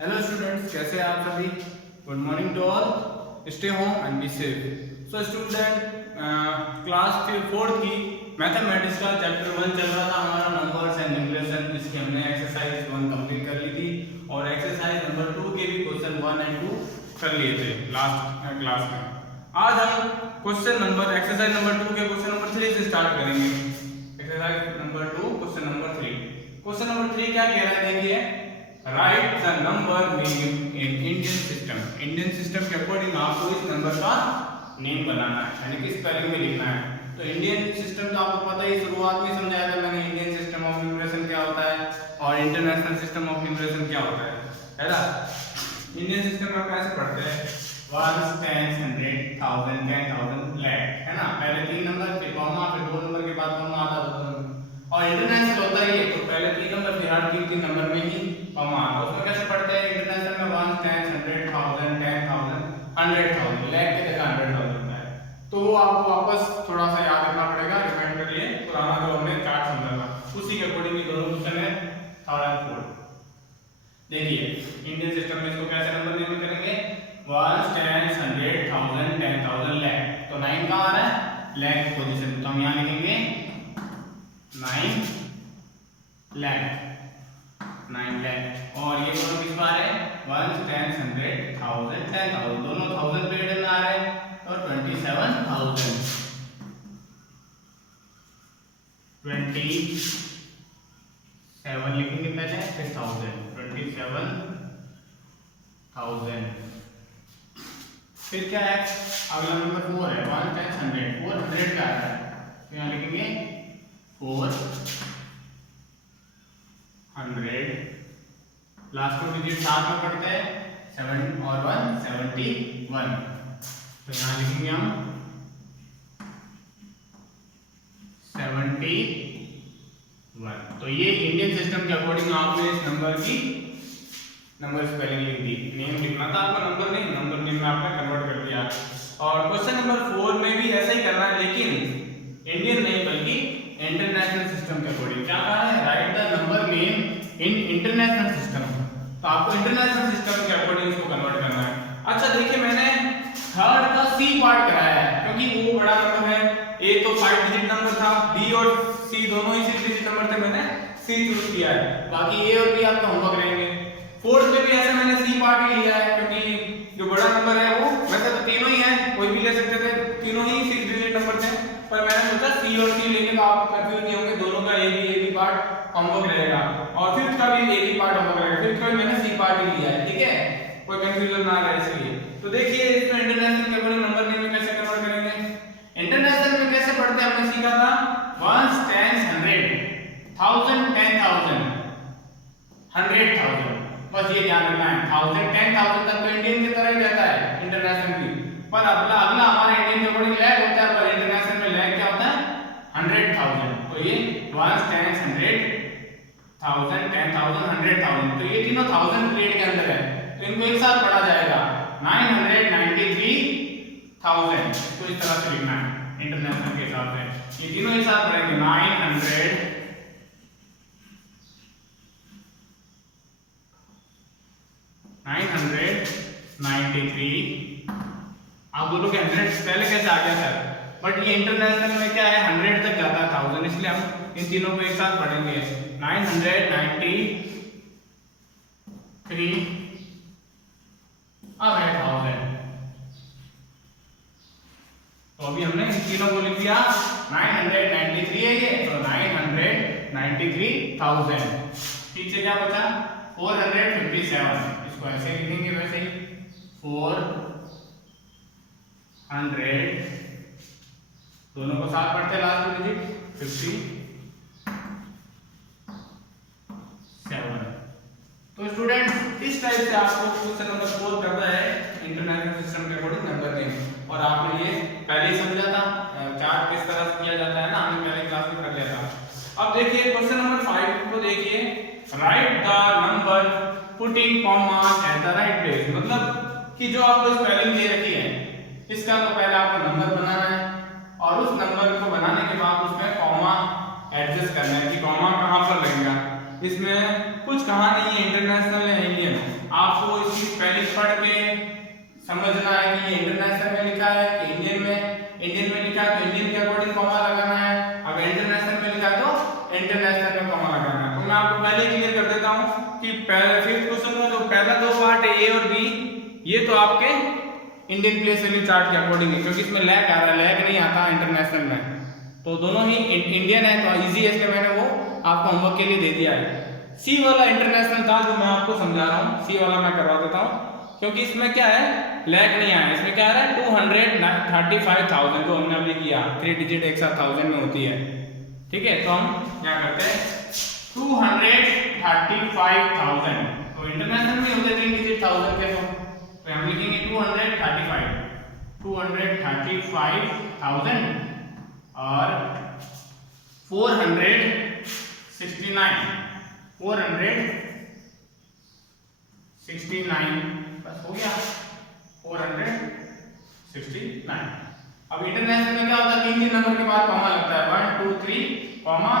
Hello students, कैसे हैं आप सभी। Good morning to all. Stay home and be safe. So student, class 4 की मैथमेटिक्स का चैप्टर 1 चल रहा था हमारा, नंबर्स एंड न्यूमरेशन। इसकी हमने एक्सरसाइज 1 कंप्लीट कर ली थी और एक्सरसाइज नंबर 2 के भी क्वेश्चन 1 एंड 2 कर लिए थे लास्ट क्लास में। आज हम क्वेश्चन नंबर एक्सरसाइज नंबर 2 के क्वेश्चन नंबर 3 से स्टार्ट करेंगे। Exercise number 2 question number 3। Question number 3 क्या कह रहा है, देखिए, right the number name in Indian system. Indian system के अकॉर्डिंग आपको इस नंबर का नेम बनाना है, यानी कि स्पेलिंग में लिखना है। तो इंडियन सिस्टम तो आपको पता ही, शुरुआत में समझाया था मैंने इंडियन सिस्टम ऑफ न्यूमरेशन क्या होता है और इंटरनेशनल सिस्टम ऑफ न्यूमरेशन क्या होता है ना। इंडियन सिस्टम में कैसे पढ़ते हैं, 1 10 100 1000 10,000 लाख, है ना। पहले 3 नंबर, फिर कॉमा, फिर 2 नंबर के बाद कॉमा आता है। और इंटरनेशनल होता है ये, तो पहले 3 नंबर फिर हर 3 नंबर में ही कॉमा। उसमें कैसे पढ़ते हैं इंटरनेशनल में, 1 10 100 1000 10,000 100,000, लाख की जगह 100,000 होता है। तो वो आपको वापस थोड़ा सा याद रखना पड़ेगा, रिमाइंड कर लिए पुराना जो हमने चार्ट समझा था उसी के अकॉर्डिंग ये दोनों क्वेश्चन है 3rd और 4th। देखिए इंडियन सिस्टम में इसको कैसे नंबर नेम करेंगे, 1 10 100 1000 10,000 लाख। तो 9 कहाँ आ रहा है, लाख की पोजीशन, तो हम यहाँ लिखेंगे 9 लाख 9 लाख। और ये दोनों किस बार है, 1 10 100 1000 10,000, दोनों 1000 पीरियड में आ रहे हैं, तो 27,000 27 लिखेंगे पहले, फिर 1000, 27,000। फिर क्या है, अगला नंबर 4 है, 1 10 100 400 का आ रहा है, तो यहाँ लिखेंगे 400। लास्ट को डिजिट साथ में पढ़ते हैं, 7 और 1 71, तो यहाँ लिखेंगे हम 71। तो ये इंडियन सिस्टम के अकॉर्डिंग आपने इस नंबर की नंबर स्पेलिंग लिख दी। नेम लिखना था आपका, नंबर नहीं, नंबर नेम में आपने कन्वर्ट कर दिया। और क्वेश्चन नंबर 4 में भी ऐसा ही करना है, लेकिन इंडियन नहीं बल्कि इंटरनेशनल सिस्टम के अकॉर्डिंग। क्या कहा है, right the number name in international system. तो आपको इंटरनेशनल सिस्टम के अकॉर्डिंग इसको कन्वर्ट करना है। अच्छा देखिए, मैंने 3rd का सी पार्ट कराया है क्योंकि वो बड़ा नंबर है। ए तो 5 डिजिट नंबर था, बी और सी दोनों ही 6 डिजिट नंबर थे, मैंने सी चूज किया है। बाकी ए और बी आपका होमवर्क रहेंगे। 4th में भी ऐसे मैंने सी पार्ट ही लिया है क्योंकि जो बड़ा नंबर है वो, वैसे तो तीनों ही है, कोई भी ले सकते थे, तीनों ही 6 डिजिट नंबर थे, पर मैंने सोचा सी और सी लेंगे तो आप कंफ्यूज नहीं होंगे, दोनों का ए बी पार्ट होमवर्क रहेगा और 5th का भी ए बी पार्ट होमवर्क रहेगा। 5th का भी मैंने सी पार्ट ही लिया है, ठीक है, कोई कंफ्यूजन ना रहे इसलिए। तो देखिए इसमें इंटरनेशनल के अकॉर्डिंग नंबर नेम में कैसे कन्वर्ट करेंगे। इंटरनेशनल में कैसे पढ़ते हैं हमने सीखा था, 1 10 100 1000 10,000 100,000, बस ये ध्यान रखना है। 1000 10,000 तक तो इंडियन की तरह ही रहता है इंटरनेशनल भी, पर अगला हमारे इंडियन के अकॉर्डिंग लाख होता है, पर इंटरनेशनल में लाख क्या होता है, 100,000। तो ये 1 10 100 1000 10,000 100,000, तो ये तीनों 1000 पीरियड के अंदर है, तो इनको एक साथ पढ़ा जाएगा 993,000। इसको इस तरह से लिखना है इंटरनेशनल के हिसाब से, ये तीनों एक साथ पढ़ेंगे 993। आप बोलो कि 100 पहले कैसे आ गया सर, बट ये इंटरनेशनल में क्या है, 100 तक जाता है 1000, इसलिए हम इन तीनों को एक साथ पढ़ेंगे 993 अब है 1000। तो अभी हमने इन तीनों को लिख दिया, 993 है ये, तो 993,000। पीछे क्या बचा, 457, इसको ऐसे लिखेंगे वैसे ही 400, दोनों को साथ पढ़ते हैं, लास्ट डिजिट 57। तो स्टूडेंट इस टाइप से आपको क्वेश्चन नंबर 4 करना है इंटरनेशनल सिस्टम के अकॉर्डिंग नंबर नेम, और आपने ये पहले ही समझा था चार्ट किस तरह से किया जाता है ना, हमने पहले क्लास में कर लिया था। अब देखिए क्वेश्चन नंबर 5 को देखिए, right the number putting comma at the right place. मतलब कि जो आपको स्पेलिंग दे रखी है इसका तो पहले आपको नंबर बनाना है और उस नंबर को बनाने के बाद उसमें कॉमा एडजस्ट करना है कि कॉमा कहां पर लगेगा। इसमें कुछ कहा नहीं है इंटरनेशनल या इंडियन, आपको इसकी स्पेलिंग पढ़ के समझना है कि ये इंटरनेशनल में लिखा है कि इंडियन में लिखा है तो इंडियन के अकॉर्डिंग कॉमा लगाना है, अब इंटरनेशनल में लिखा है तो इंटरनेशनल में कॉमा लगाना है। तो मैं आपको पहले क्लियर कर देता हूं कि पहले फिफ्थ क्वेश्चन में जो पहला दो पार्ट है ए और बी, ये तो आपके इंडियन प्लेस वैल्यू चार्ट के अकॉर्डिंग है, क्योंकि इसमें लैग आ रहा है, लैग नहीं आता इंटरनेशनल में, तो दोनों ही इंडियन है तो इजी है, इसलिए मैंने वो आपको होमवर्क के लिए दे दिया है। सी वाला इंटरनेशनल था जो मैं आपको समझा रहा हूँ, सी वाला मैं करवा देता हूँ, क्योंकि इसमें क्या है लैग नहीं आया, इसमें क्या आ रहा है 235,000 जो हमने अभी किया, 3 डिजिट एक साथ 1000 में होती है, ठीक है। तो हम क्या करते हैं 235,000, तो इंटरनेशनल में होते 3 डिजिट 1000 के, तो हम लिखेंगे 235,000 और 469 बस हो गया 469। अब इंटरनेशनल में क्या होता है 3 नंबर के बाद कॉमा लगता है 1 2 3 कॉमा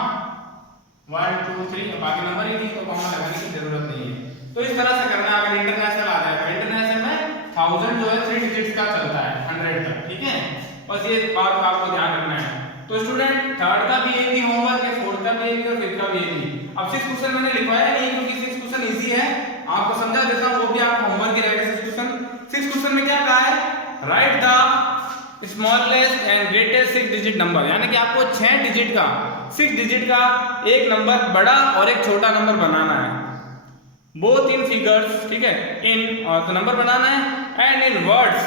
1 2 3, बाकी नंबर ही नहीं तो कॉमा लगाने की जरूरत नहीं है। तो इस तरह से करना है। अगर इंटरनेशनल आ जाए तो इंटरनेशनल में 1000 जो है 3 डिजिट्स का चलता है 100 तक, ठीक है, बस ये बात का आपको ध्यान रखना है। तो स्टूडेंट थर्ड का भी एक ही होमवर्क है, फोर्थ का भी एक ही और फिफ्थ का भी एक ही। अब 6 क्वेश्चन मैंने लिखवाया नहीं क्योंकि 6 क्वेश्चन इजी है, आपको समझा देता हूं, वो भी आपको होमवर्क ही रहेगा। 6 क्वेश्चन में क्या कहा है, right the smallest and greatest 6 digit number, यानी कि आपको 6 डिजिट का 6 डिजिट का एक नंबर बड़ा और एक छोटा नंबर बनाना है, बोथ इन फिगर्स, ठीक है, इन और तो नंबर बनाना है एंड इन वर्ड्स,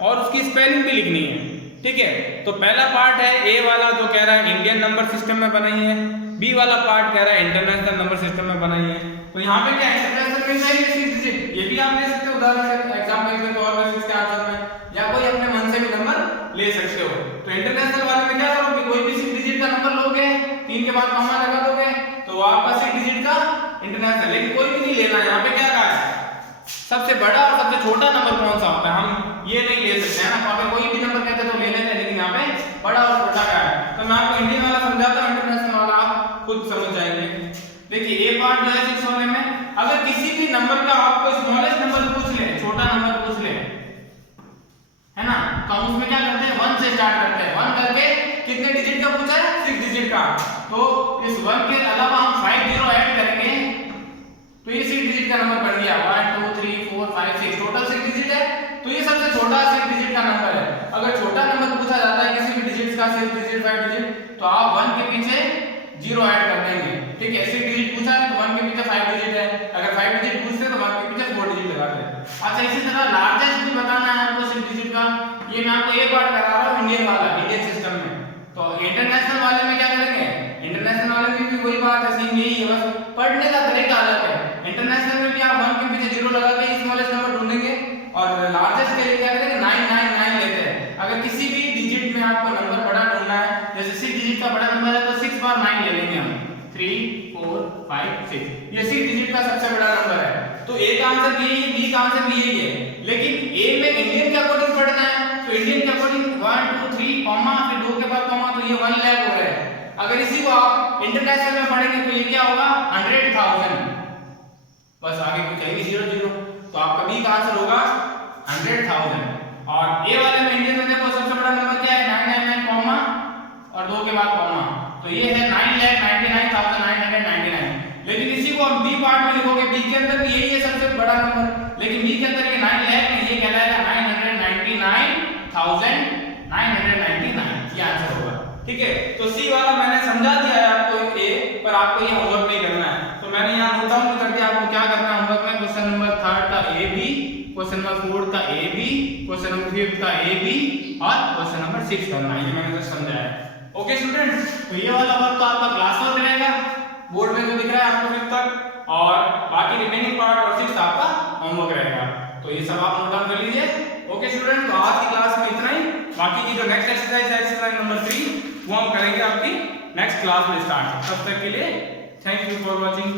और उसकी स्पेलिंग भी लिखनी है, ठीक है। तो पहला पार्ट है ए वाला जो कह रहा है इंडियन नंबर सिस्टम में बनाई है, बी वाला पार्ट कह रहा है इंटरनेशनल नंबर सिस्टम में बनाई है। तो यहाँ पे क्या इंटरनेशनल में चाहिए 6 डिजिट, ये भी आप ले सकते हो उदाहरण एग्जाम्पल के तौर पर इसके आंसर में, या कोई अपने मन से भी नंबर ले सकते हो। तो इंटरनेशनल वाले में क्या करोगे, कोई भी 6 डिजिट का नंबर लोगे, 3 के बाद कॉमा लगा दोगे तो आपका 6 डिजिट का इंटरनेशनल, लेकिन कोई भी नहीं लेना। यहाँ पे क्या कहा है सबसे बड़ा और सबसे छोटा नंबर कौन सा होता है, हम ये नहीं ले सकते हैं ना, वहां पे कोई भी नंबर कहते तो ले लेते हैं, लेकिन यहाँ पे बड़ा और छोटा क्या है। तो मैं आपको इंडियन वाला समझाता हूँ, इंटरनेशनल वाला आप खुद समझ जाएंगे। देखिए ए पार्ट जो है 6 वाले में, अगर किसी भी नंबर का आपको स्मॉलेस्ट नंबर पूछ ले, छोटा नंबर पूछ ले, है ना, तो हम उसमें क्या करते हैं 1 से स्टार्ट करते हैं। 1 करके कितने डिजिट का पूछा है 6 डिजिट का, तो इस 1 के अलावा हम 5 जीरो ऐड करेंगे तो ये 6 डिजिट का नंबर बन गया 1 2 3 4 5 6, टोटल 6 डिजिट है। तो ये सबसे छोटा 6 डिजिट का नंबर है। अगर छोटा नंबर पूछा जाता है किसी भी डिजिट का 6 डिजिट 5 डिजिट, तो आप 1 के पीछे 0 ऐड कर देंगे, ठीक है। 6 डिजिट पूछा है तो 1 के पीछे 5 डिजिट है, अगर 5 डिजिट पूछते तो 1 के पीछे 4 डिजिट लगा दें। अच्छा इसी तरह लार्जेस्ट भी बताना है आपको 6 डिजिट का, ये मैं आपको एक बार करा रहा हूं इंडियन वाला, इंडियन सिस्टम में। तो इंटरनेशनल वाले में क्या करेंगे, इंटरनेशनल वाले में भी वही बात है, सेम यही है, बस पढ़ने का तरीका अलग है। इंटरनेशनल में भी आप 1 के पीछे 0 लगा के स्मॉलेस्ट नंबर ढूंढेंगे, और लार्जेस्ट के लिए क्या करेंगे 999 लेते हैं। अगर किसी भी डिजिट में आपको नंबर बड़ा ढूंढना है, जैसे 6 डिजिट का बड़ा नंबर है तो 6 बार 9 ले लेंगे हम, 3 4 5 6, ये 6 डिजिट का सबसे बड़ा नंबर है। तो ए का आंसर भी यही है, बी का आंसर भी यही है, लेकिन ए में इंडियन के अकॉर्डिंग पढ़ना है, तो इंडियन के अकॉर्डिंग 1 2 3 कॉमा फिर 2 के बाद कॉमा, तो ये 1 लाख हो रहा है। अगर इसी को आप इंटरनेशनल में पढ़ेंगे तो ये क्या होगा 100,000, बस आगे कुछ है नहीं 0 0, तो आपका बी का आंसर होगा 100,000। और ए वाले में इंडियन में देखो सबसे बड़ा नंबर क्या है 999 कॉमा और 2 के बाद कॉमा, तो ये है 9,99,999। लेकिन इसी को आप बी पार्ट में लिखोगे, बी के अंदर भी यही है सबसे बड़ा नंबर, लेकिन बी के अंदर ये 9 लाख में ये कहलाएगा 999,999, ये आंसर होगा, ठीक है। तो सी वाला मैंने समझा दिया है आपको ए, पर आपको ये होमवर्क नहीं करना है, तो मैंने यहाँ नोट डाउन कर दिया आपको क्या करना है होमवर्क में। क्वेश्चन नंबर 3 का ए बी, क्वेश्चन नंबर 4 का ए बी, क्वेश्चन नंबर 5 का ए बी और क्वेश्चन नंबर 6 करना है, ये मैंने तो समझाया। ओके स्टूडेंट्स, तो ये वाला वर्क तो आपका क्लास वर्क रहेगा, बोर्ड में जो दिख रहा है आपको 5 तक, और बाकी रिमेनिंग पार्ट और 6 आपका होमवर्क रहेगा। तो ये सब आप नोट डाउन कर लीजिए। ओके स्टूडेंट, तो आज की क्लास में इतना ही, बाकी की जो नेक्स्ट एक्सरसाइज है एक्सरसाइज नंबर 3 वो हम करेंगे आपकी नेक्स्ट क्लास में स्टार्ट। तब तक के लिए थैंक यू फॉर वॉचिंग।